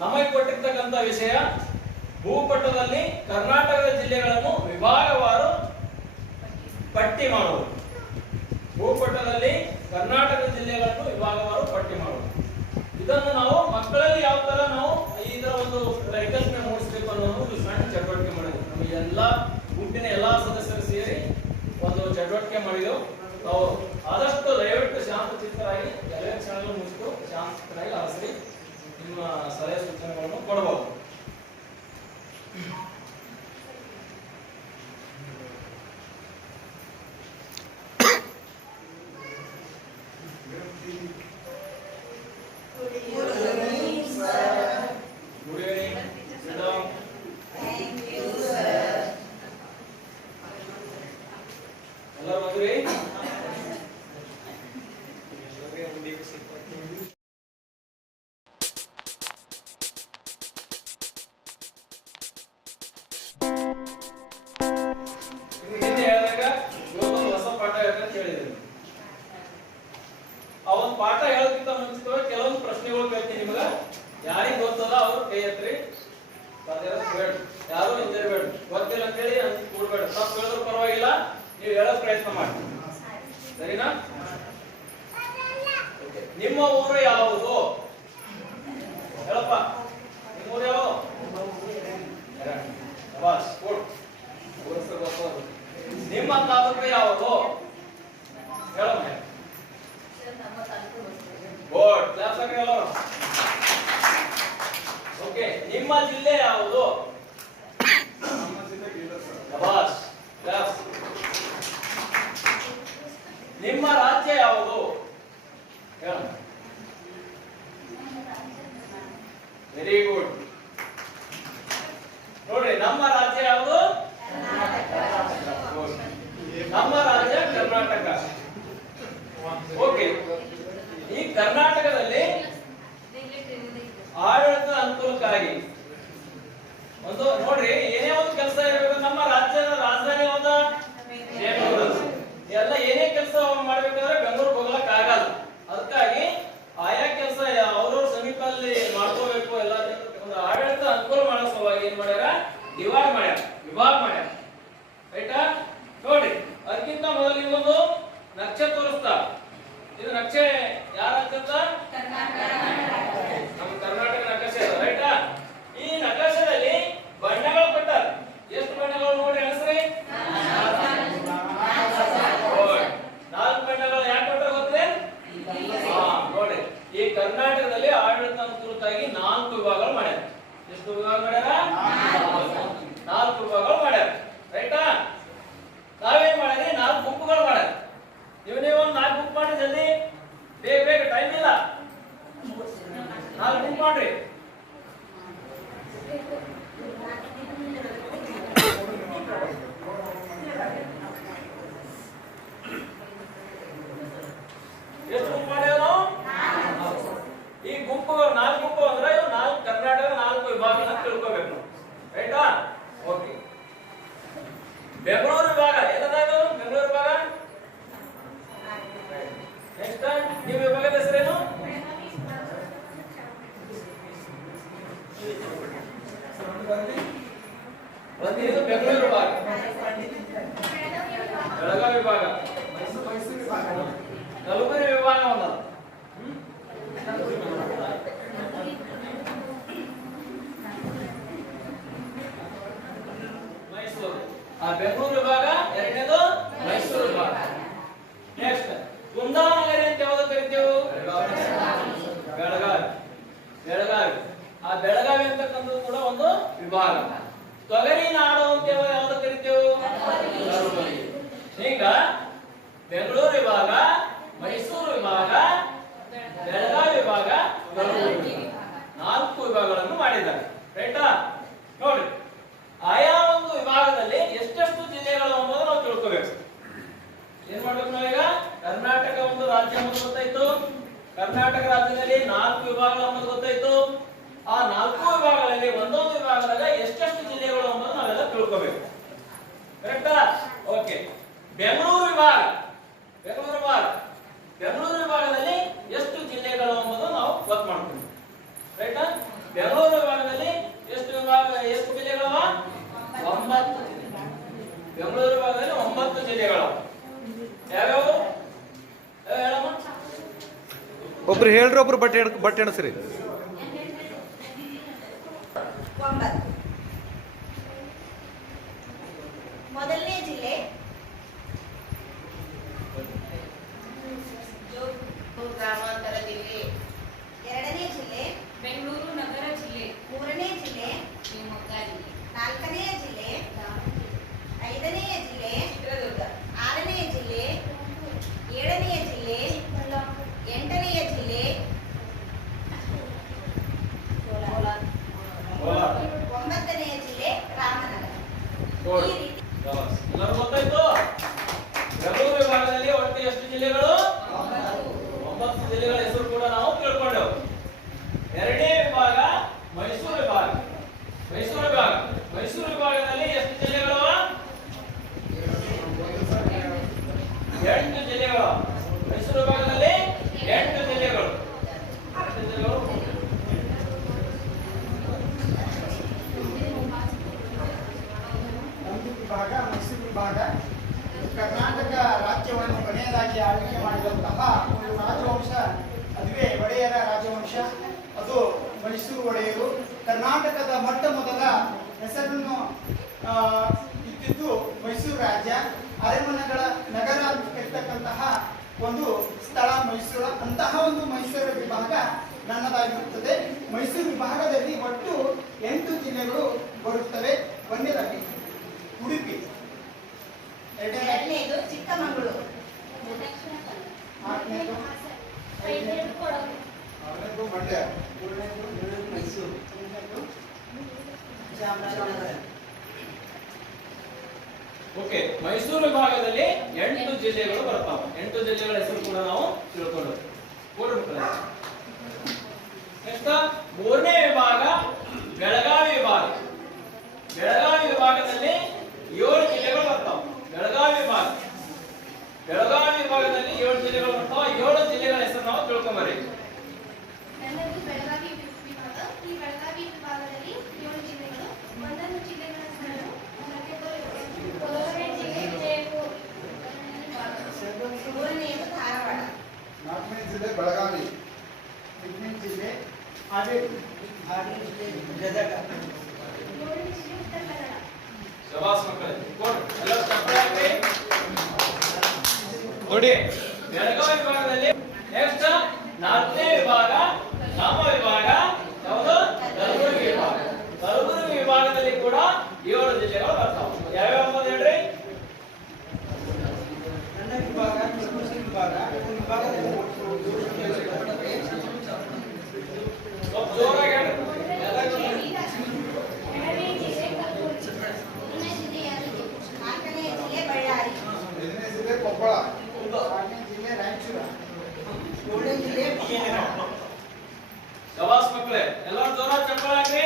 ನಮಗೆ ಕೊಟ್ಟಿರ್ತಕ್ಕಂಥ ವಿಷಯ, ಭೂಪಟದಲ್ಲಿ ಕರ್ನಾಟಕದ ಜಿಲ್ಲೆಗಳನ್ನು ವಿಭಾಗವಾರು ಪಟ್ಟಿ ಮಾಡುವುದು. ಭೂಪಟದಲ್ಲಿ ಕರ್ನಾಟಕದ ಜಿಲ್ಲೆಗಳನ್ನು ವಿಭಾಗವಾರು ಪಟ್ಟಿ ಮಾಡುವುದು. ಇದನ್ನು ನಾವು ಮಕ್ಕಳಲ್ಲಿ ಯಾವ ತರ ನಾವು ಇದರ ಒಂದು ಪರಿಕಲ್ಪನೆ ಮೂಡಿಸಬೇಕು ಅನ್ನೋದು ಒಂದು ಸಣ್ಣ ಚಟುವಟಿಕೆ ಮಾಡಿದ್ವಿ. ನಮ್ಮ ಎಲ್ಲ ಗುಂಪಿನ ಎಲ್ಲಾ ಸದಸ್ಯರು ಸೇರಿ ಒಂದು ಚಟುವಟಿಕೆ ಮಾಡಿದೆವು. ನಾವು ಆದಷ್ಟು ಇವತ್ತೊಂದು ಹೊಸ ಪಾಠ ಹೇಳೋದಕ್ಕಿಂತ ಮುಂಚಿತವಾಗಿ ಕೆಲವೊಂದು ಪ್ರಶ್ನೆಗಳು ಕೇಳ್ತೀನಿ ನಿಮ್ಗ. ಯಾರಿಗೆ ಗೊತ್ತದ ಅವ್ರು ಕೈ ಎತ್ತರಿ ಯಾರು ಹಿಂದಿರ್ಬೇಡ ಗೊತ್ತಿಲ್ಲ ಅಂತೇಳಿ ಅಂತ ಕೂಡ್ಬೇಡ ತಪ್ಪು ಹೇಳಿದ್ರು ಪರವಾಗಿಲ್ಲ. ನೀವು ಹೇಳೋ ಪ್ರಯತ್ನ ಮಾಡಿ. ಸರಿನಾ? ನಿಮ್ಮ ಊರು ಯಾವುದು? ಹೇಳಪ್ಪ. ನಿಮ್ಮ ಊರು ಯಾವುದು? ನಿಮ್ಮ ತಾಲೂಕು ಯಾವುದು? ಹೇಳಮ್ಮ. ಓಕೆ ನಿಮ್ಮ ಜಿಲ್ಲೆ ಯಾವುದು? ಬೆಂಗಳೂರು ವಿಭಾಗ, ಎರಡನೇದು ಮೈಸೂರು ವಿಭಾಗ. ನೆಕ್ಸ್ಟ್ ಕುಂದಾನಗರಿ ಅಂತ ಯಾವ್ದು ಕರಿತೇವು? ಬೆಳಗಾವಿ. ಬೆಳಗಾವಿ. ಆ ಬೆಳಗಾವಿ ಅಂತಕ್ಕಂಥದ್ದು ಕೂಡ ಒಂದು ವಿಭಾಗ. ತೊಗರಿ ನಾಡು ಅಂತ ಯಾವ್ದು ಕರಿತೇವು? ಈಗ ಬೆಂಗಳೂರು ವಿಭಾಗ, ಮೈಸೂರು ವಿಭಾಗ, ಬೆಳಗಾವಿ ವಿಭಾಗ. ನಾಲ್ಕು ವಿಭಾಗಗಳನ್ನು ಮಾಡಿದ್ದಾರೆ. ರೈಟಾ ನೋಡಿ. ಆಯಾ ಏನ್ ಏನ್ ಮಾಡ್ಬೇಕು ನಾವೀಗ? ಕರ್ನಾಟಕ ಒಂದು ರಾಜ್ಯ ಅನ್ನೋದು ಗೊತ್ತಾಯ್ತು. ಕರ್ನಾಟಕ ರಾಜ್ಯದಲ್ಲಿ ನಾಲ್ಕು ವಿಭಾಗಗಳು ಅನ್ನೋದು ಗೊತ್ತಾಯ್ತು. ಆ ನಾಲ್ಕು ವಿಭಾಗಗಳಲ್ಲಿ ಒಂದೊಂದು ವಿಭಾಗದಾಗ ಎಷ್ಟೆಷ್ಟು ಜಿಲ್ಲೆಗಳು ಅನ್ನೋದು ನಾವೆಲ್ಲ ತಿಳ್ಕೋಬೇಕು. ಕರೆಕ್ಟಾ ಓಕೆ ಬೆಂಗಳೂರು ವಿಭಾಗ. ಬೆಂಗಳೂರು ವಿಭಾಗ. ಬೆಂಗಳೂರು ವಿಭಾಗದಲ್ಲಿ ಎಷ್ಟು ಜಿಲ್ಲೆಗಳು ಅನ್ನೋದು ನಾವು ಗೊತ್ತ ಮಾಡ್ಕೊಂಡು ರೈಟಾ ಬೆಂಗಳೂರು ವಿಭಾಗದಲ್ಲಿ ಎಷ್ಟು ವಿಭಾಗ, ಎಷ್ಟು ಜಿಲ್ಲೆಗಳವ? ಒಂಬತ್ತು. ಬೆಂಗಳೂರು ಜಿಲ್ಲೆಗಳು ಯಾವ್ಯಾವು? ಒಬ್ರು ಹೇಳ್ರಿ ಒಬ್ರು ಬಟ್ಟೆ ಬಟ್ಟೆ ಎಣಸ್ರಿ. ಮೊದಲನೇ ಜಿಲ್ಲೆ ಗ್ರಾಮಾಂತರ ಜಿಲ್ಲೆ ಎರಡನೇ ಜಿಲ್ಲೆ ಬೆಂಗಳೂರು ನಗರ ಜಿಲ್ಲೆ ಮೂರನೇ ಜಿಲ್ಲೆ ಶಿವಮೊಗ್ಗ ಜಿಲ್ಲೆ ನಾಲ್ಕನೇ ಜಿಲ್ಲೆ ಐದನೆಯ ಜಿಲ್ಲೆ ಚಿತ್ರದುರ್ಗ ಆರನೇ ಜಿಲ್ಲೆ ಏಳನೆಯ ಜಿಲ್ಲೆ ಎಂಟನೆಯ ಜಿಲ್ಲೆ ಕೋಲಾರ. ಒಂಬತ್ತನೆಯ ಜಿಲ್ಲೆ ರಾಮನಗರ ಕೋಡ್. ಈ ರೀತಿ ಶಬಾಸ್. ಎಲ್ಲರೂ ಗೊತ್ತಾಯ್ತು ಬೆಂಗಳೂರು ವಿಭಾಗದಲ್ಲಿ ಒಟ್ಟು ಎಷ್ಟು ಜಿಲ್ಲೆಗಳು ಒಂಬತ್ತು ಜಿಲ್ಲೆಗಳ ಹೆಸರು ಕೂಡ ನಾವು ತಿಳ್ಕೊಂಡೆವು. ಎರಡನೇ ವಿಭಾಗ ಮೈಸೂರು ವಿಭಾಗ. ಮೈಸೂರು ವಿಭಾಗ ಮೈಸೂರು ವಿಭಾಗದಲ್ಲಿ ಎಷ್ಟು ಜಿಲ್ಲೆಗಳು ಎಂಟು ಜಿಲ್ಲೆಗಳು ಮೈಸೂರು ವಿಭಾಗದಲ್ಲಿ ಎಂಟು ಜಿಲ್ಲೆಗಳು ಎಂಟು ಜಿಲ್ಲೆಗಳು ನಮ್ಮದು ವಿಭಾಗ ಮೈಸೂರು ವಿಭಾಗ ಕರ್ನಾಟಕ ರಾಜ್ಯವನ್ನು ಕೊನೆಯದಾಗಿ ಆಳ್ವಿಕೆ ಮಾಡಿದಂತಹ ಒಂದು ರಾಜವಂಶ ಅದುವೇ ಒಡೆಯರ ರಾಜವಂಶ ಅದು ಮೈಸೂರು ಒಡೆಯರು ಕರ್ನಾಟಕದ ಮೊಟ್ಟ ಮೊದಲ ಹೆಸರನ್ನು ಆ, ಇದ್ದಿದ್ದು ಮೈಸೂರು ರಾಜ್ಯ ಅರಮನೆಗಳ ನಗರ ಇರ್ತಕ್ಕಂತಹ ಒಂದು ಸ್ಥಳ ಮೈಸೂರು. ಅಂತಹ ಒಂದು ಮೈಸೂರು ವಿಭಾಗ ನನ್ನದಾಗಿರುತ್ತದೆ. ಮೈಸೂರು ವಿಭಾಗದಲ್ಲಿ ಒಟ್ಟು ಎಂಟು ಜಿಲ್ಲೆಗಳು ಬರುತ್ತವೆ. ಒಂದನೇದಾಗಿ ಉಡುಪಿ. ಎರಡನೇದು ಚಿಕ್ಕಮಗಳೂರು ನಾಲ್ಕನೇದು ಆರನೇದು ಮಂಡ್ಯ ಮೂರನೇದು ಮೈಸೂರು ಮೂರನೇದು ಚಾಮರಾಜನಗರ ಓಕೆ ಮೈಸೂರು ವಿಭಾಗದಲ್ಲಿ ಎಂಟು ಜಿಲ್ಲೆಗಳು ಬರ್ತಾವೆ. ಎಂಟು ಜಿಲ್ಲೆಗಳ ಹೆಸರು ಕೂಡ ನಾವು ತಿಳ್ಕೊಂಡು ನೆಕ್ಸ್ಟ್ ಮೂರನೇ ವಿಭಾಗ ಬೆಳಗಾವಿ ವಿಭಾಗ ಬೆಳಗಾವಿ ವಿಭಾಗದಲ್ಲಿ ಏಳು ಜಿಲ್ಲೆಗಳು ಬರ್ತಾವೆ ಬೆಳಗಾವಿ ವಿಭಾಗ ಬೆಳಗಾವಿ ವಿಭಾಗದಲ್ಲಿ ಏಳು ಜಿಲ್ಲೆಗಳು ಬರ್ತಾವೆ ಏಳು ಜಿಲ್ಲೆಗಳ ಹೆಸರು ನಾವು ತಿಳ್ಕೊಂಬರಿ ನನ್ನದು ಬೆಳಗಾವಿ ವಿಭಾಗ ಈ ಬೆಳಗಾವಿ ವಿಭಾಗದಲ್ಲಿ ಏಳು ಜಿಲ್ಲೆಗಳು ಒಂದೊಂದು ಜಿಲ್ಲೆಗಳ ಹೆಸರು ನನಗೆ ಗೊತ್ತಿದೆ. ಮೊದಲನೇ ಜಿಲ್ಲೆ ವಿಜಯಪುರ ಮೂರನೆಯದು ಧಾರವಾಡ ನಾಲ್ಕನೇ ಜಿಲ್ಲೆ ಬೆಳಗಾವಿ ಐದನೇ ಜಿಲ್ಲೆ ಹಾವೇರಿ ಆರನೇ ಜಿಲ್ಲೆ ಗದಗ ಏಳನೇ ಜಿಲ್ಲೆ ಉತ್ತರ ಕನ್ನಡ ಶಬಾಸ್ ಮಕ್ಕಳೇ ಕೊಡು. ಎಲ್ಲರೂ ಚಪ್ಪಾಳೆ ಹಾಕ್ರಿ. ನೋಡಿ. ವಿಭಾಗದಲ್ಲಿ ನೆಕ್ಸ್ಟ್ ವಿಭಾಗ ವಿಭಾಗ ವಿಭಾಗ ಕಲಬುರಗಿ ವಿಭಾಗದಲ್ಲಿ ಕೂಡ ಏಳು ಯಾವ್ಯಾವ ಹೇಳ್ರಿ ವಿಭಾಗ ವಿಭಾಗ ವಿಭಾಗದಲ್ಲಿ ಒಟ್ಟು ಏಳು ಜಿಲ್ಲೆಗಳು ಬರುತ್ತವೆ. ಸ್ವಲ್ಪ ಜೋರಾಗಿ ಹೇಳ್ರಿ. ಎಲ್ಲರೂ ಎರಡನೇ ಜಿಲ್ಲೆ ಕಲಬುರಗಿ ಮೂರನೇ ಜಿಲ್ಲೆ ಯಾದಗಿರಿ ನಾಲ್ಕನೆಯ ಜಿಲ್ಲೆ ಬಳ್ಳಾರಿ ಐದನೇ ಜಿಲ್ಲೆ ಕೊಪ್ಪಳ ಆರನೇ ಜಿಲ್ಲೆ ರಾಯಚೂರು ಏಳನೇ ಜಿಲ್ಲೆ ವಿಜಯನಗರ ಶಬಾಸ್ ಮಕ್ಕಳೇ ಎಲ್ಲರೂ ಜೋರ ಚಪ್ಪಾಳೆ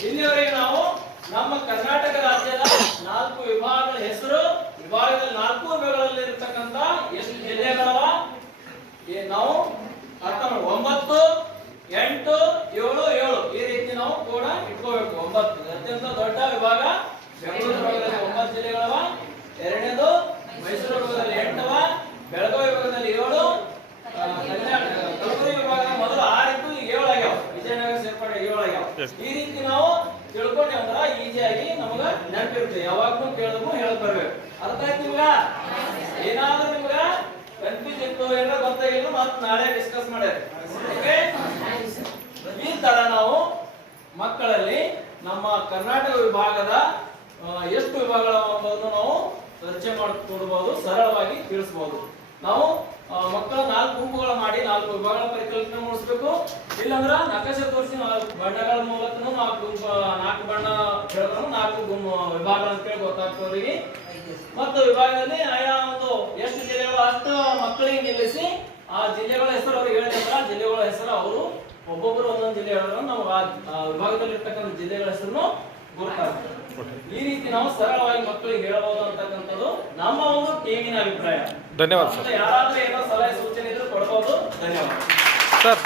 ಇಲ್ಲಿವರೆಗೆ ನಾವು ನಮ್ಮ ಕರ್ನಾಟಕ ರಾಜ್ಯದ ನಾಲ್ಕು ವಿಭಾಗಗಳ ಹೆಸರು, ವಿಭಾಗದಲ್ಲಿ ನಾಲ್ಕು ವಿಭಾಗಗಳಲ್ಲಿ ಇರತಕ್ಕಂತ ಎಷ್ಟು ಜಿಲ್ಲೆಗಳವ? ನಾವು ಅರ್ಥ ಒಂಬತ್ತು, ಎಂಟು, ಏಳು ಏಳು. ಈ ರೀತಿ ನಾವು ಕೂಡ ಇಟ್ಕೋಬೇಕು. ಒಂಬತ್ತು. ಅತ್ಯಂತ ದೊಡ್ಡ ವಿಭಾಗ ಬೆಂಗಳೂರು ವಿಭಾಗದಲ್ಲಿ ಒಂಬತ್ತು ಜಿಲ್ಲೆಗಳವ ಎರಡನೇದು ಮೈಸೂರು ವಿಭಾಗದಲ್ಲಿ ಎಂಟವ ಬೆಳಗಾವಿ ವಿಭಾಗದಲ್ಲಿ ಏಳು ಆ, ಕಲ್ಯಾಣ ಕಲಬುರಗಿ ವಿಭಾಗ ಮೊದಲು ಆರಿತ್ತು ಈಗ ಏಳು ಆಗ್ಯಾವ ವಿಜಯನಗರ ಸೇರ್ಪಡೆ ಏಳು ಆಗ್ಯಾವ ಈ ರೀತಿ ನಾವು ತಿಳ್ಕೊಂಡೆ ಅಂದ್ರ ಈಸಿಯಾಗಿ ನಮಗ ನೆನಪಿರುತ್ತೆ ಯಾವಾಗ್ಲೂ ಕೇಳಿದ್ರು ಹೇಳಕ್ ಬರ್ಬೇಕು ಅರ್ಥ ಆಯ್ತು ನಿಮ್ಗ ಏನಾದ್ರೂ ನಿಮ್ಗ ಕನ್ಫ್ಯೂಸ್ ಇತ್ತು ಗೊತ್ತಾಗಿಲ್ಲ ಮತ್ತೆ ನಾಳೆ ಡಿಸ್ಕಸ್ ಮಾಡ್ಯಾರ ಈ ತರ ನಾವು ಮಕ್ಕಳಲ್ಲಿ ನಮ್ಮ ಕರ್ನಾಟಕ ವಿಭಾಗದ ಎಷ್ಟು ವಿಭಾಗಗಳ ನಾವು ಚರ್ಚೆ ಮಾಡಿಕೊಡ್ಬಹುದು ಸರಳವಾಗಿ ತಿಳಿಸಬಹುದು ನಾವು ಮಕ್ಕಳ ನಾಲ್ಕು ಗುಂಪುಗಳ ಮಾಡಿ ನಾಲ್ಕು ವಿಭಾಗಗಳ ಪರಿಕಲ್ಪನೆ ಮೂಡಿಸ್ಬೇಕು. ಇಲ್ಲಂದ್ರ ನಕಾಶೆ ತೋರಿಸಿ ಬಣ್ಣಗಳ ಮೂಲಕ ನಾಲ್ಕು ಗುಂಪು ನಾಲ್ಕು ಬಣ್ಣ ಹೇಳ್ಕೊಂಡು ನಾಲ್ಕು ಗುಂಪು ವಿಭಾಗ ಅಂತೇಳಿ ಗೊತ್ತಾಗ್ತದೆ ಅವರಿಗೆ. ಮತ್ತು ವಿಭಾಗದಲ್ಲಿ ಆಯಾ ಒಂದು ಎಷ್ಟು ಜಿಲ್ಲೆಗಳು ಅಷ್ಟು ಮಕ್ಕಳಿಗೆ ನಿಲ್ಲಿಸಿ ಆ ಜಿಲ್ಲೆಗಳ ಹೆಸರು ಅವ್ರಿಗೆ ಹೇಳಿದ್ರ ಜಿಲ್ಲೆಗಳ ಹೆಸರು ಅವರು ಒಬ್ಬೊಬ್ಬರು ಒಂದೊಂದು ಜಿಲ್ಲೆ ಹೇಳಿದ್ರು. ನಾವು ಆ ವಿಭಾಗದಲ್ಲಿ ಇರ್ತಕ್ಕಂಥ ಜಿಲ್ಲೆಗಳ ಹೆಸರನ್ನು ಈ ರೀತಿ ನಾವು ಸರಳವಾಗಿ ಮಕ್ಕಳಿಗೆ ಹೇಳಬಹುದು ಅಂತಕ್ಕಂಥದ್ದು ನಮ್ಮ ಒಂದು ಟೀಮಿನ ಅಭಿಪ್ರಾಯ. ಧನ್ಯವಾದ ಯಾರಾದ್ರೂ ಏನೋ ಸಲಹೆ ಸೂಚನೆ ಇದ್ರೂ ಕೊಡಬಹುದು ಧನ್ಯವಾದ. ಸರ್